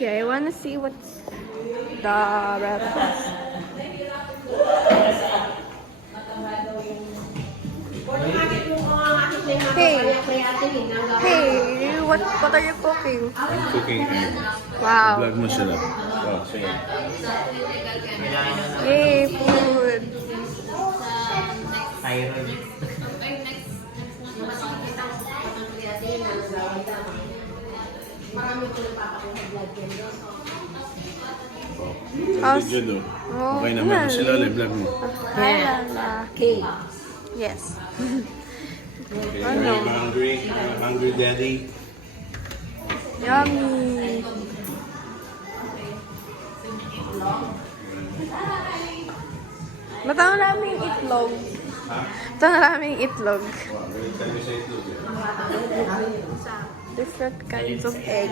Okay, I wanna see what's the breakfast. Hey, what are you cooking? I'm cooking egg. Wow. Vlog mo sila. Oh, sige. Yay, food. Ang video do. Okay naman. Sila ulit vlog mo. Okay. Yes. Okay, Oh, are no. you hungry? Hungry daddy? Yummy. Ba't ang maraming itlog? Ito ang maraming itlog. Wow, very time you say it. Different kinds of egg.